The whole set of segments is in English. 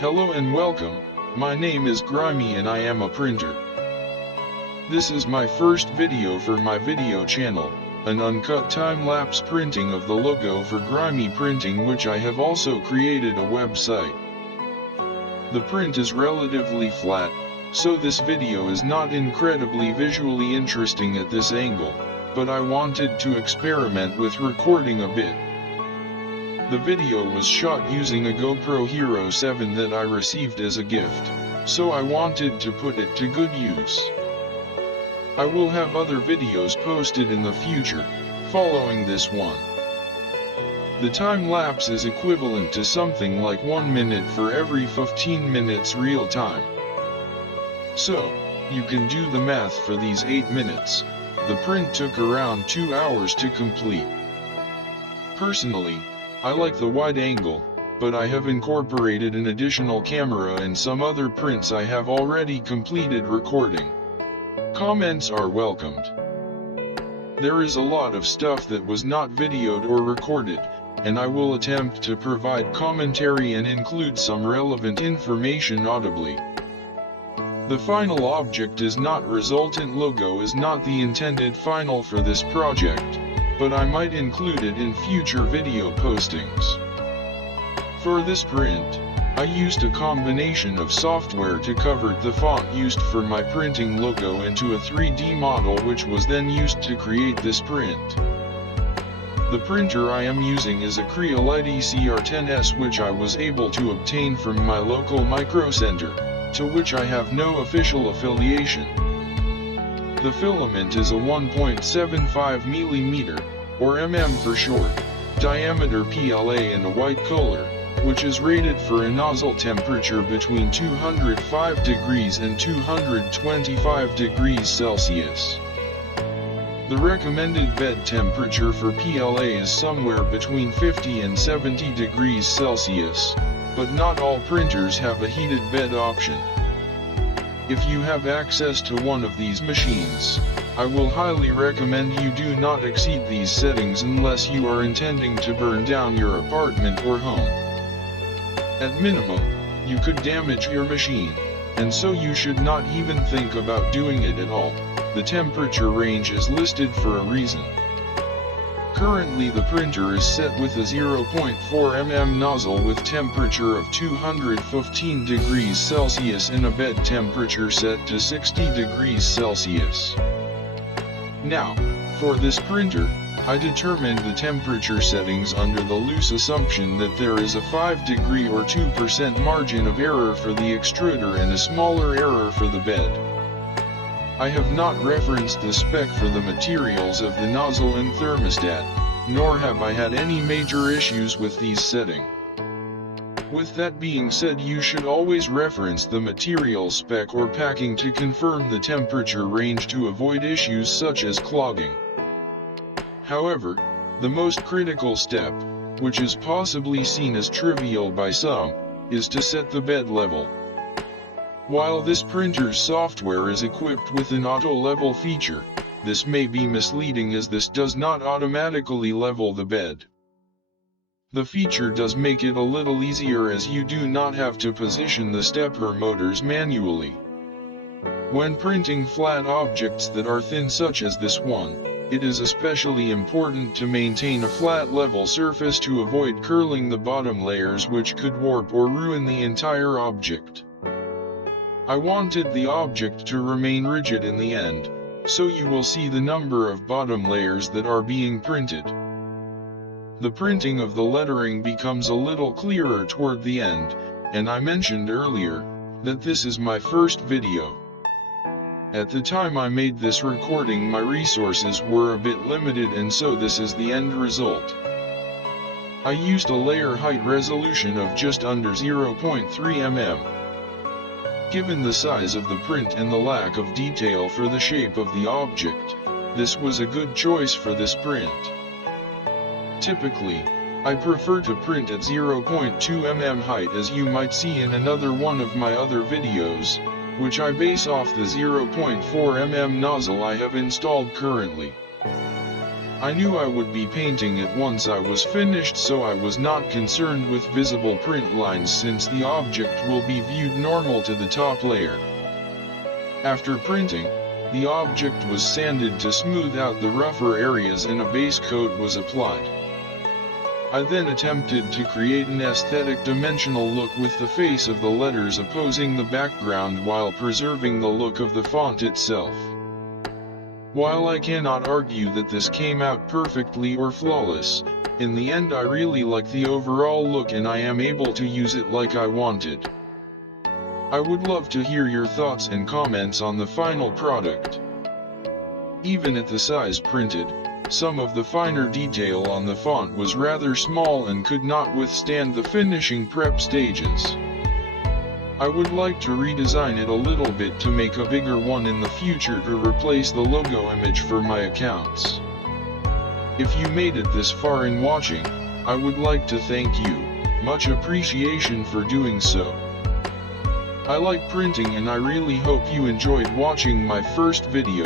Hello and welcome, my name is Grimey and I am a printer. This is my first video for my video channel, an uncut time-lapse printing of the logo for Grimey Printing, which I have also created a website. The print is relatively flat, so this video is not incredibly visually interesting at this angle, but I wanted to experiment with recording a bit. The video was shot using a GoPro Hero 7 that I received as a gift, so I wanted to put it to good use. I will have other videos posted in the future, following this one. The time lapse is equivalent to something like 1 minute for every 15 minutes real time. So, you can do the math for these 8 minutes. The print took around 2 hours to complete. Personally, I like the wide angle, but I have incorporated an additional camera and some other prints I have already completed recording. Comments are welcomed. There is a lot of stuff that was not videoed or recorded, and I will attempt to provide commentary and include some relevant information audibly. The final object is not resultant logo is not the intended final for this project, but I might include it in future video postings. For this print, I used a combination of software to convert the font used for my printing logo into a 3D model, which was then used to create this print. The printer I am using is a Creality CR10S, which I was able to obtain from my local micro center, to which I have no official affiliation. The filament is a 1.75 mm, or mm for short, diameter PLA in a white color, which is rated for a nozzle temperature between 205 degrees and 225 degrees Celsius. The recommended bed temperature for PLA is somewhere between 50 and 70 degrees Celsius, but not all printers have a heated bed option. If you have access to one of these machines, I will highly recommend you do not exceed these settings unless you are intending to burn down your apartment or home. At minimum, you could damage your machine, and so you should not even think about doing it at all. The temperature range is listed for a reason. Currently the printer is set with a 0.4 mm nozzle with temperature of 215 degrees Celsius and a bed temperature set to 60 degrees Celsius. Now, for this printer, I determined the temperature settings under the loose assumption that there is a 5 degree or 2% margin of error for the extruder and a smaller error for the bed. I have not referenced the spec for the materials of the nozzle and thermostat, nor have I had any major issues with these settings. With that being said, you should always reference the material spec or packing to confirm the temperature range to avoid issues such as clogging. However, the most critical step, which is possibly seen as trivial by some, is to set the bed level. While this printer's software is equipped with an auto-level feature, this may be misleading as this does not automatically level the bed. The feature does make it a little easier as you do not have to position the stepper motors manually. When printing flat objects that are thin such as this one, it is especially important to maintain a flat level surface to avoid curling the bottom layers, which could warp or ruin the entire object. I wanted the object to remain rigid in the end, so you will see the number of bottom layers that are being printed. The printing of the lettering becomes a little clearer toward the end, and I mentioned earlier that this is my first video. At the time I made this recording, my resources were a bit limited, and so this is the end result. I used a layer height resolution of just under 0.3 mm. Given the size of the print and the lack of detail for the shape of the object, this was a good choice for this print. Typically, I prefer to print at 0.2 mm height, as you might see in another one of my other videos, which I base off the 0.4 mm nozzle I have installed currently. I knew I would be painting it once I was finished, so I was not concerned with visible print lines since the object will be viewed normal to the top layer. After printing, the object was sanded to smooth out the rougher areas and a base coat was applied. I then attempted to create an aesthetic dimensional look with the face of the letters opposing the background while preserving the look of the font itself. While I cannot argue that this came out perfectly or flawless, in the end I really like the overall look and I am able to use it like I wanted. I would love to hear your thoughts and comments on the final product. Even at the size printed, some of the finer detail on the font was rather small and could not withstand the finishing prep stages. I would like to redesign it a little bit to make a bigger one in the future to replace the logo image for my accounts. If you made it this far in watching, I would like to thank you. Much appreciation for doing so. I like printing and I really hope you enjoyed watching my first video.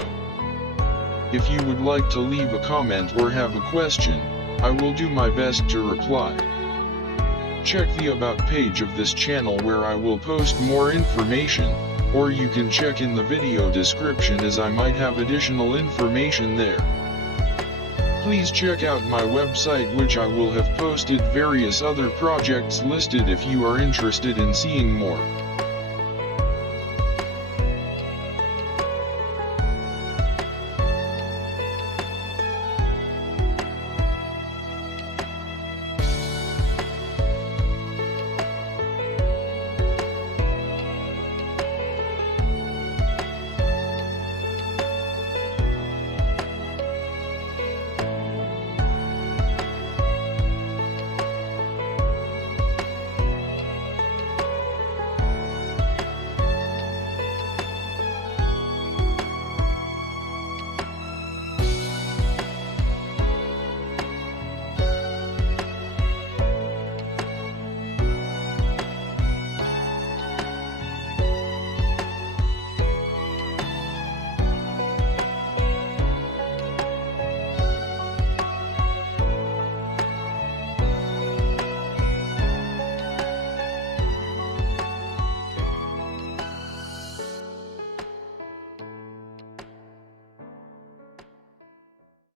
If you would like to leave a comment or have a question, I will do my best to reply. Check the About page of this channel where I will post more information, or you can check in the video description as I might have additional information there. Please check out my website which I will have posted various other projects listed if you are interested in seeing more.